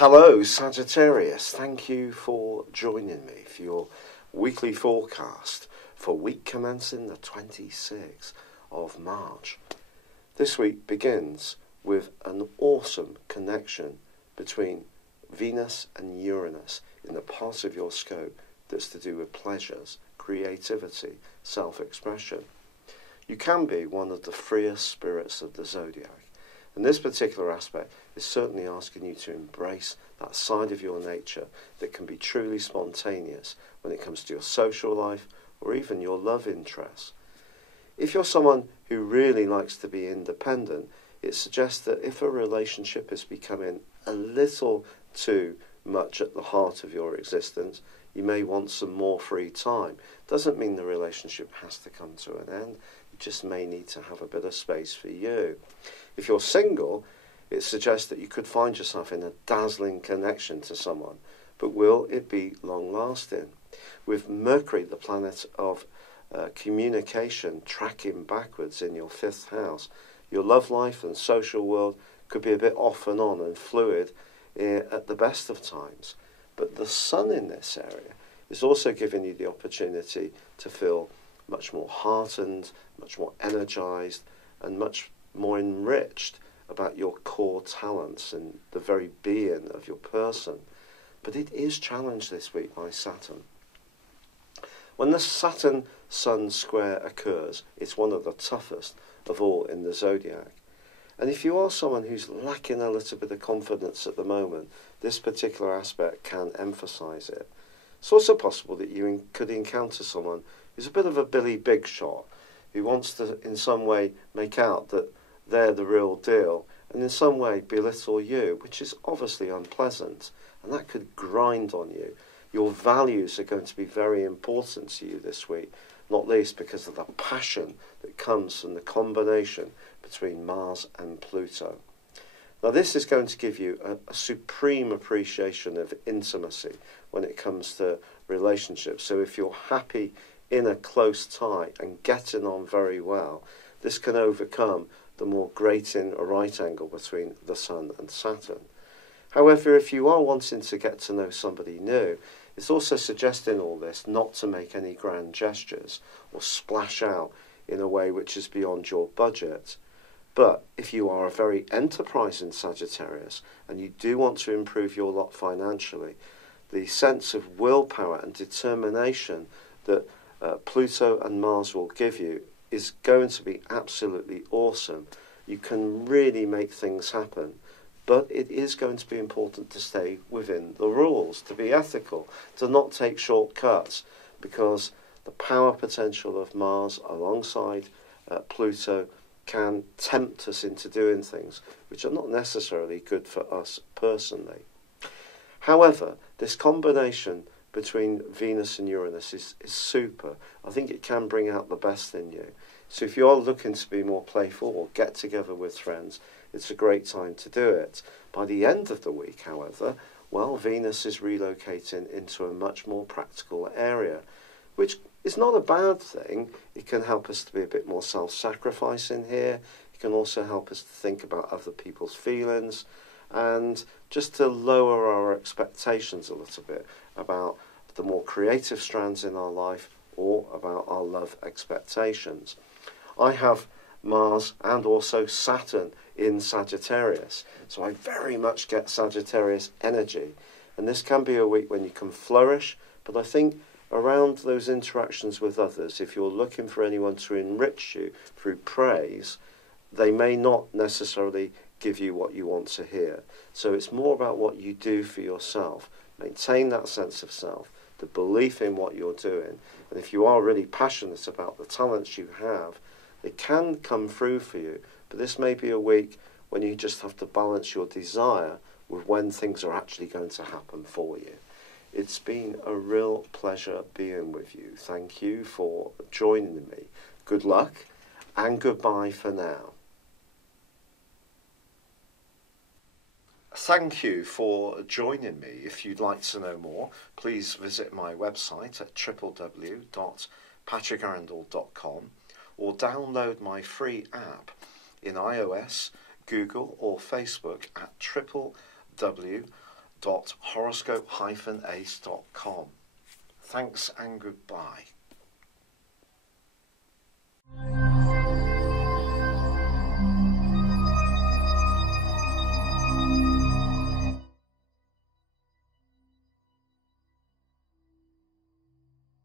Hello, Sagittarius. Thank you for joining me for your weekly forecast for week commencing the 26th of March. This week begins with an awesome connection between Venus and Uranus in the part of your scope that's to do with pleasures, creativity, self-expression. You can be one of the freest spirits of the Zodiac. And this particular aspect is certainly asking you to embrace that side of your nature that can be truly spontaneous when it comes to your social life or even your love interests. If you're someone who really likes to be independent, it suggests that if a relationship is becoming a little too much at the heart of your existence, you may want some more free time. Doesn't mean the relationship has to come to an end. You just may need to have a bit of space for you. If you're single, it suggests that you could find yourself in a dazzling connection to someone, but will it be long-lasting? With Mercury, the planet of communication, tracking backwards in your 5th house, your love life and social world could be a bit off and on and fluid at the best of times. But the Sun in this area is also giving you the opportunity to feel much more heartened, much more energized, and much more enriched about your core talents and the very being of your person. But it is challenged this week by Saturn. When the Saturn-Sun square occurs, it's one of the toughest of all in the Zodiac. And if you are someone who's lacking a little bit of confidence at the moment, this particular aspect can emphasize it. It's also possible that you could encounter someone who's a bit of a Billy Big Shot, who wants to in some way make out that they're the real deal and in some way belittle you, which is obviously unpleasant, and that could grind on you. Your values are going to be very important to you this week, not least because of the passion that comes from the combination between Mars and Pluto. Now this is going to give you a supreme appreciation of intimacy when it comes to relationships. So if you're happy in a close tie and getting on very well, this can overcome the more grating right angle between the Sun and Saturn. However, if you are wanting to get to know somebody new, it's also suggesting all this not to make any grand gestures or splash out in a way which is beyond your budget. But if you are a very enterprising Sagittarius and you do want to improve your lot financially, the sense of willpower and determination that Pluto and Mars will give you is going to be absolutely awesome. You can really make things happen, but it is going to be important to stay within the rules, to be ethical, to not take shortcuts, because the power potential of Mars alongside Pluto can tempt us into doing things which are not necessarily good for us personally. However, this combination between Venus and Uranus is super. I think it can bring out the best in you. So if you're looking to be more playful or get together with friends, it's a great time to do it. By the end of the week, however, well, Venus is relocating into a much more practical area, which is not a bad thing. It can help us to be a bit more self-sacrificing here. It can also help us to think about other people's feelings and just to lower our expectations a little bit about the more creative strands in our life or about our love expectations. I have Mars and also Saturn in Sagittarius, so I very much get Sagittarius energy, and this can be a week when you can flourish, but I think around those interactions with others, if you're looking for anyone to enrich you through praise, they may not necessarily give you what you want to hear. So it's more about what you do for yourself. Maintain that sense of self, the belief in what you're doing. And if you are really passionate about the talents you have, it can come through for you. But this may be a week when you just have to balance your desire with when things are actually going to happen for you. It's been a real pleasure being with you. Thank you for joining me. Good luck and goodbye for now. Thank you for joining me. If you'd like to know more, please visit my website at www.patrickarundell.com or download my free app in iOS, Google or Facebook at www www.horoscope-ace.com. Thanks and goodbye.